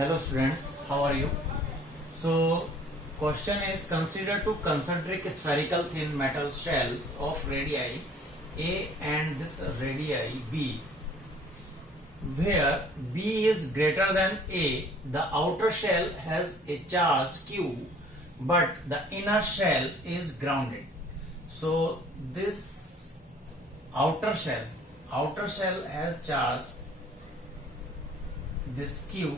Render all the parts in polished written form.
Hello students, how are you? So, question is consider two concentric spherical thin metal shells of radii A and this radii B. Where B is greater than A, the outer shell has a charge Q, but the inner shell is grounded. So, this outer shell has charge this Q,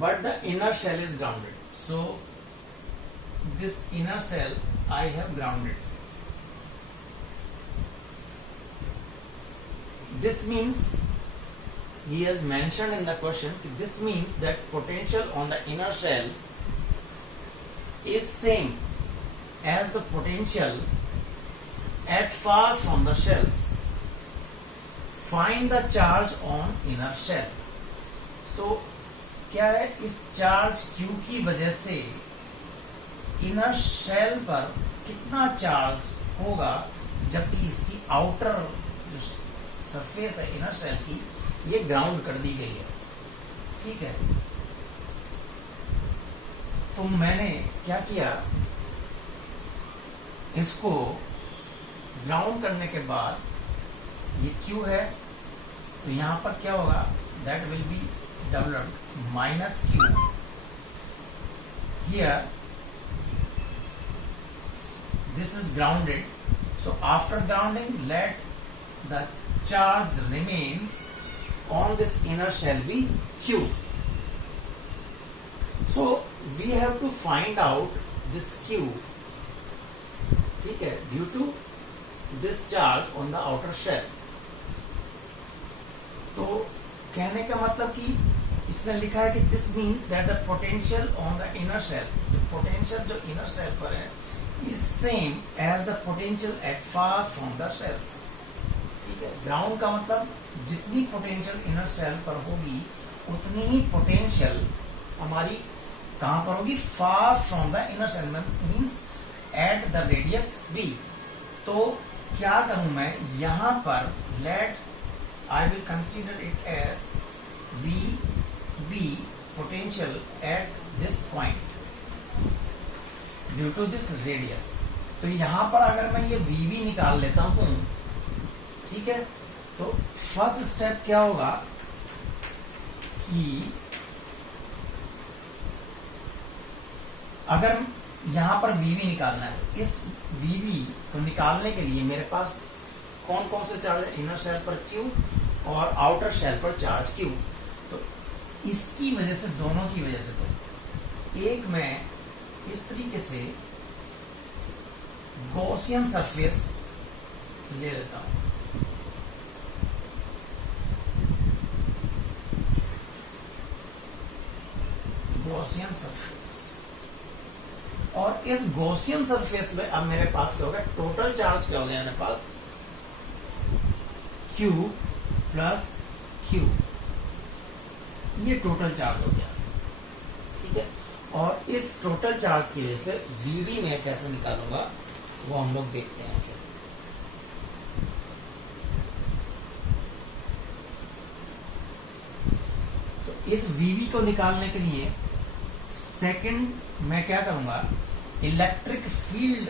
but the inner shell is grounded. So this inner shell I have grounded. This means, he has mentioned in the question, this means that potential on the inner shell is same as the potential at far from the shells. Find the charge on inner shell. So क्या है, इस charge Q की वजह से inner shell पर कितना charge होगा, जबकि इसकी आउटर जो सरफेस है इनर शेल की, ये ग्राउंड कर दी गई है. ठीक है, तो मैंने क्या किया, इसको ग्राउंड करने के बाद ये Q है, तो यहां पर क्या होगा, that will B developed minus Q. Here this is grounded, so after grounding let the charge remains on this inner shell be Q. So we have to find out this Q, ठीक है, due to this charge on the outer shell. तो कहने का मतलब कि इसने लिखा है कि this means that the potential on the inner shell, potential जो इनर शेल पर है is same as the potential at far from the shells. ठीक है, ग्राउंड का मतलब जितनी पोटेंशियल इनर शेल पर होगी उतनी ही पोटेंशियल हमारी कहां पर होगी, far from the inner shell, means at the radius B. तो क्या करूं मैं, यहां पर let I will consider it as VB potential at this point due to this radius. तो यहां पर अगर मैं ये VB निकाल लेता हूं, ठीक है, तो फर्स्ट स्टेप क्या होगा कि अगर यहां पर VB निकालना है, तो इस VB को निकालने के लिए मेरे पास कौन कौन से चार्ज है, इनर शेल पर Q और आउटर शेल पर चार्ज Q. तो इसकी वजह से, दोनों की वजह से, तो एक मैं इस तरीके से गॉसियन सरफेस ले लेता हूं. गॉसियन सरफेस, और इस गॉसियन सरफेस में अब मेरे पास क्या होगा, टोटल चार्ज क्या हो गया मेरे पास, Q प्लस Q, ये टोटल चार्ज हो गया. ठीक है, और इस टोटल चार्ज की वजह से VB मैं कैसे निकालूंगा वो हम लोग देखते हैं फिर. तो इस VB को निकालने के लिए सेकंड मैं क्या करूंगा, इलेक्ट्रिक फील्ड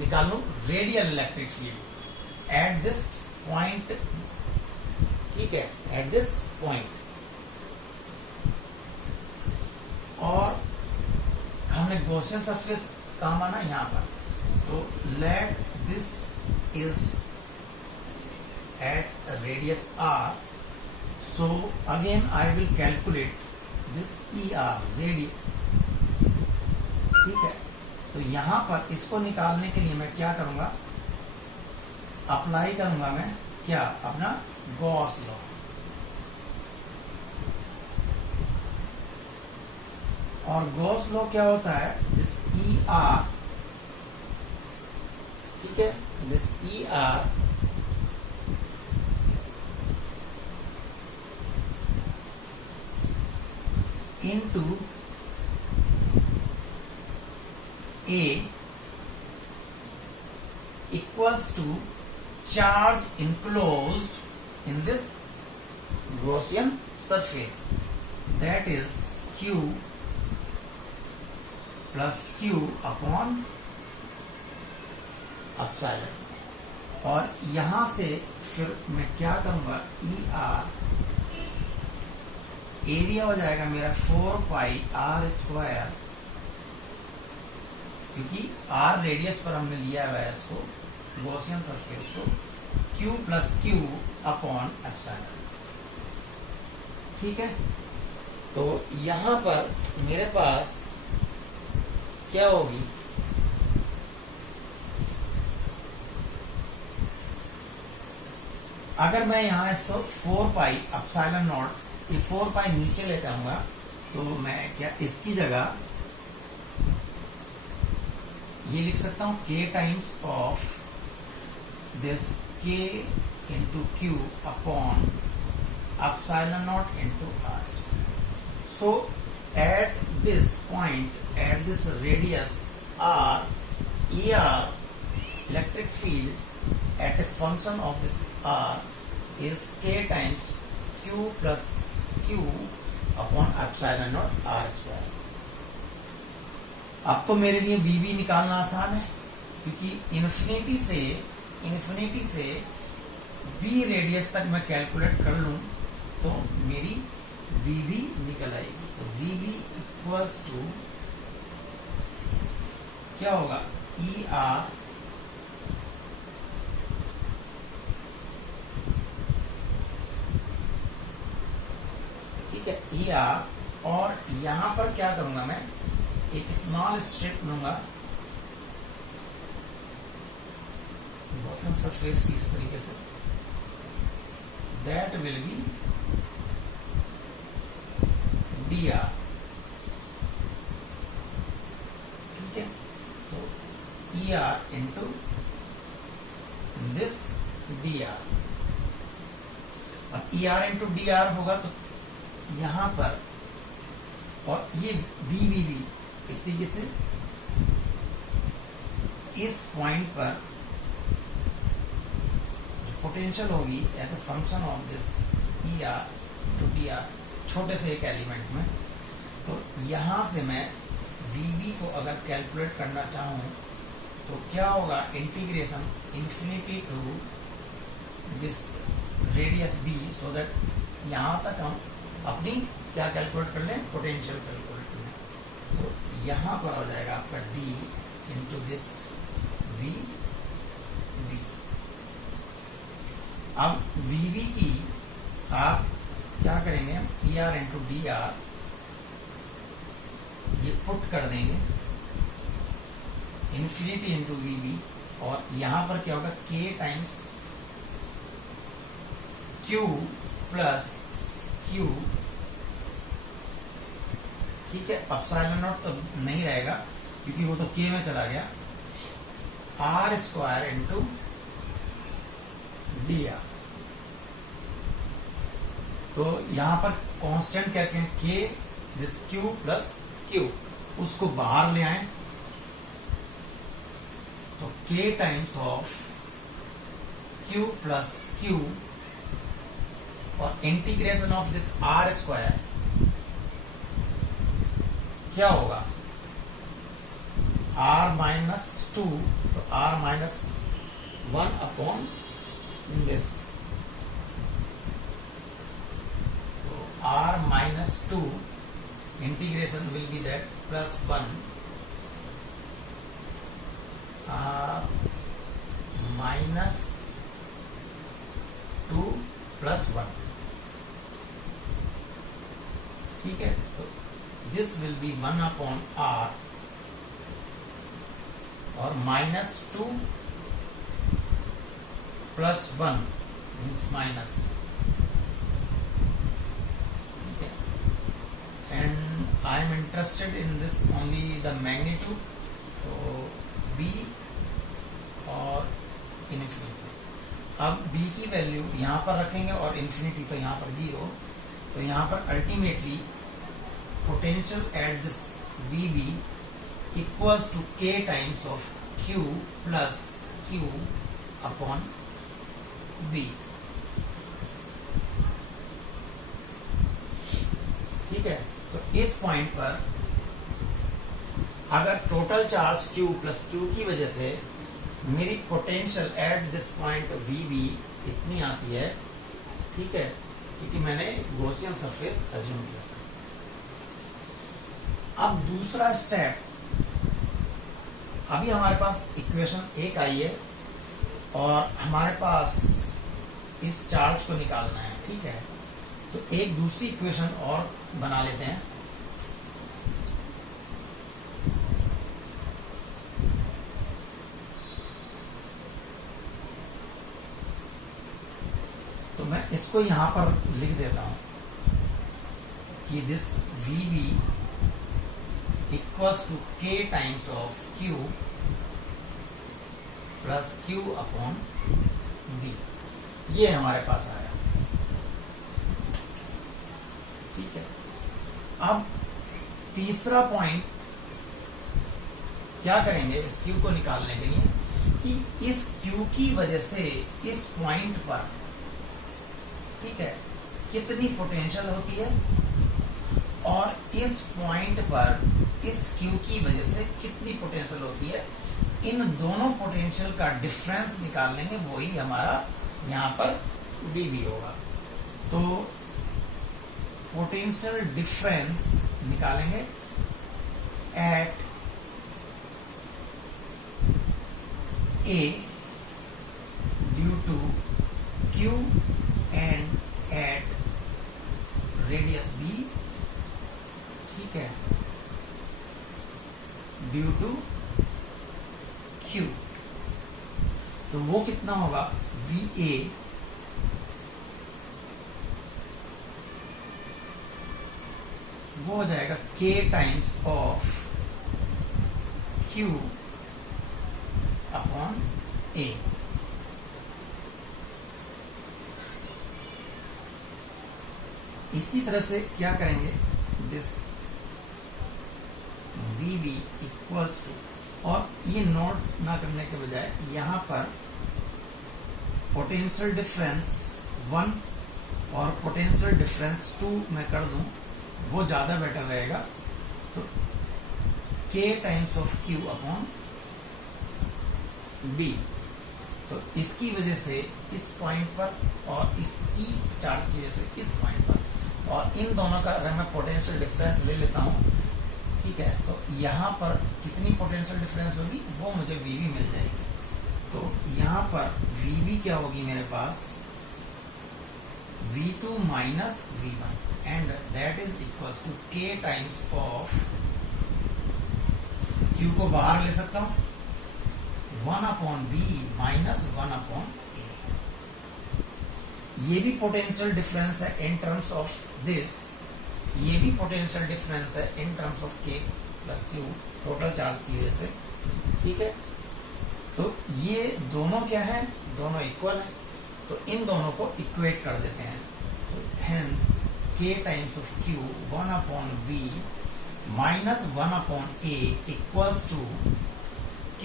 निकालूं, radial electric field at this point. ठीक है, एट दिस पॉइंट, और हमने गॉसियन सरफेस कहां माना, यहां पर. तो let this is at radius R. So again I will calculate this ER radius. ठीक है, तो यहां पर इसको निकालने के लिए मैं क्या करूंगा, अप्लाई करूंगा मैं क्या, अपना गॉस लॉ. और गॉस लॉ क्या होता है, दिस ER, ठीक है, this ER into A equal equals to charge enclosed in this Gaussian surface, that is Q plus Q upon epsilon। और यहां से फिर मैं क्या करूंगा, ई आर एरिया हो जाएगा मेरा 4 पाई आर स्क्वायर, क्योंकि आर रेडियस पर हमने लिया हुआ है इसको, गॉसियन सरफेस को, Q plus Q upon epsilon. ठीक है, तो यहां पर मेरे पास क्या होगी, अगर मैं यहां इसको 4 पाई एप्सिलॉन नॉट, ये 4 पाई नीचे लेता हूँ, तो मैं क्या इसकी जगह ये लिख सकता हूं k times of this k into Q upon epsilon not into R. So at this point, at this radius r, electric field at a function of this r is k times q plus q upon epsilon naught r square। अब तो मेरे लिए VB निकालना आसान है, क्योंकि infinity से B radius तक मैं कैलकुलेट कर लूं तो मेरी VB निकल आएगी। तो VB इक्वल्स टू क्या होगा, ई आर ई आर, और यहां पर क्या करूंगा, मैं एक स्मॉल स्ट्रिप लूंगा गॉसियन सरफेस की इस तरीके से, that will be D R. ठीक है, तो E R into this D R. अब E R into D R होगा तो यहां पर, और ये BVB एक तरीके से इस पॉइंट पर पोटेंशियल होगी as a function of this E R to D R, छोटे से एक एलिमेंट में। तो यहां से मैं VB को अगर कैलकुलेट करना चाहूं तो क्या होगा, integration infinity to this radius B, so that यहां तक हम अपनी क्या कैलकुलेट कर लें, पोटेंशियल कैलकुलेट कर लें। तो यहां पर हो जाएगा आपका D इंटू दिस VB। अब VB की आप क्या करेंगे, ई आर इंटू डी आर ये पुट कर देंगे, इन्फिनिटी इंटू VB, और यहां पर क्या होगा, K times Q plus Q। ठीक है, एप्सिलॉन नॉट तो नहीं रहेगा क्योंकि वो तो K में चला गया, R square into D are. तो यहां पर कांस्टेंट क्या कहें, K this Q plus Q, उसको बाहर ले आए तो K times of Q plus Q, और integration of this R square क्या होगा, R माइनस 2, तो R माइनस 1 अपॉन दिस, तो R minus 2 integration will be that plus 1 R minus 2 plus 1। ठीक है, तो this will be 1 upon R, और minus 2 plus 1 means minus. ठीक है, and I am interested in this only the magnitude, तो B और infinity. अब B की वैल्यू यहां पर रखेंगे और इन्फिनिटी तो यहां पर 0, तो यहां पर ultimately potential at this VB equals to K times of Q plus Q upon B. ठीक है, तो इस पॉइंट पर अगर total charge Q plus Q की वजह से मेरी potential at this point VB इतनी आती है, ठीक है, क्योंकि मैंने गॉसियन सरफेस अज्यूम किया था। अब दूसरा स्टेप, अभी हमारे पास इक्वेशन 1 आई है और हमारे पास इस चार्ज को निकालना है। ठीक है, तो एक दूसरी इक्वेशन और बना लेते हैं। तो मैं इसको यहां पर लिख देता हूं कि this VB equals to K times of Q plus Q upon B। ये हमारे पास आया। ठीक है, अब तीसरा पॉइंट क्या करेंगे इस Q को निकालने के लिए कि इस Q की वजह से इस पॉइंट पर, ठीक है, कितनी पोटेंशियल होती है और इस पॉइंट पर इस Q की वजह से कितनी पोटेंशियल होती है, इन दोनों पोटेंशियल का डिफरेंस निकाल लेंगे, वही हमारा यहां पर VB होगा। तो पोटेंशियल डिफरेंस निकालेंगे at A due to Q and at radius B, ठीक है, ड्यू टू Q। तो वो कितना होगा, VA वो हो जाएगा K times of Q upon A। इसी तरह से क्या करेंगे, दिस VB इक्वल्स टू, और ये नोट ना करने के बजाय यहां पर पोटेंशियल डिफरेंस 1 और पोटेंशियल डिफरेंस 2 मैं कर दूं, वो ज्यादा बेटर रहेगा। तो K times of Q upon B। तो इसकी वजह से इस पॉइंट पर और इस E चार्ज की वजह से इस पॉइंट पर, और इन दोनों का अगर मैं पोटेंशियल डिफरेंस ले लेता हूं, ठीक है, तो यहां पर कितनी पोटेंशियल डिफरेंस होगी वो मुझे VB मिल जाएगी। तो यहां पर VB क्या होगी मेरे पास, V2 minus V1 and that is equals to K times of Q को बाहर ले सकता हूं, 1 upon B minus 1 upon A। ये भी पोटेंशियल डिफरेंस है इन टर्म्स ऑफ दिस, ये भी पोटेंशियल डिफरेंस है in terms of K plus Q total charge की वजह से। ठीक है, तो ये दोनों क्या है, दोनों इक्वल है, तो इन दोनों को इक्वेट कर देते हैं। तो hence K times of Q 1 upon B minus 1 upon A equals to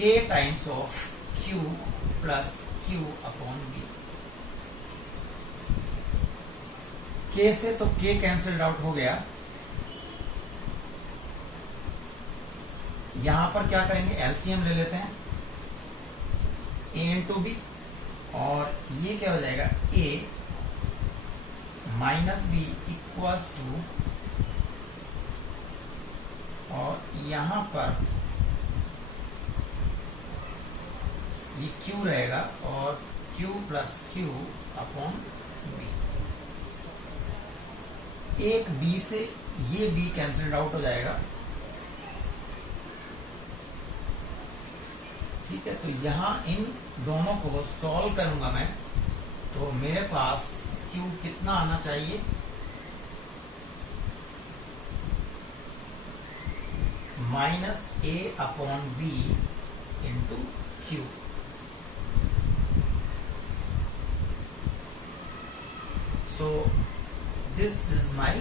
K times of Q plus Q upon B। K से तो K कैंसल्ड आउट हो गया। यहां पर क्या करेंगे, एलसीएम ले लेते हैं, A इंटू B, और ये क्या हो जाएगा, A minus B equals to, और यहां पर ये Q रहेगा और Q plus Q upon B। एक B से ये B कैंसल्ड आउट हो जाएगा। ठीक है, तो यहां इन दोनों को सॉल्व करूंगा मैं, तो मेरे पास Q कितना आना चाहिए, minus A upon B into Q। So this is my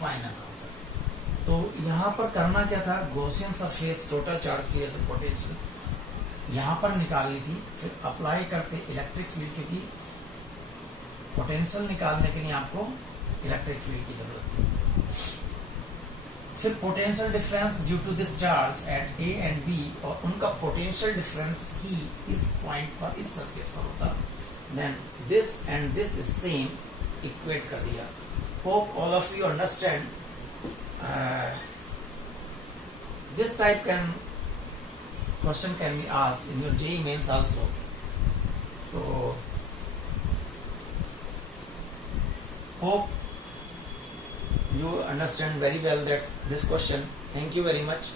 final answer. तो यहां पर करना क्या था, गॉसियन सरफेस टोटल चार्ज की वजह से पोटेंशियल यहाँ पर निकालनी थी, फिर अप्लाई करते इलेक्ट्रिक फील्ड, क्योंकि पोटेंशियल निकालने के लिए आपको इलेक्ट्रिक फील्ड की जरूरत थी। फिर potential difference due to this charge at A and B, और उनका पोटेंशियल डिफरेंस ही इस पॉइंट पर, इस सरफेस पर होता, then this and this is same, equate कर दिया। Hope all of you understand this type question can be asked in your JEE mains also. So hope you understand very well that this question. Thank you very much.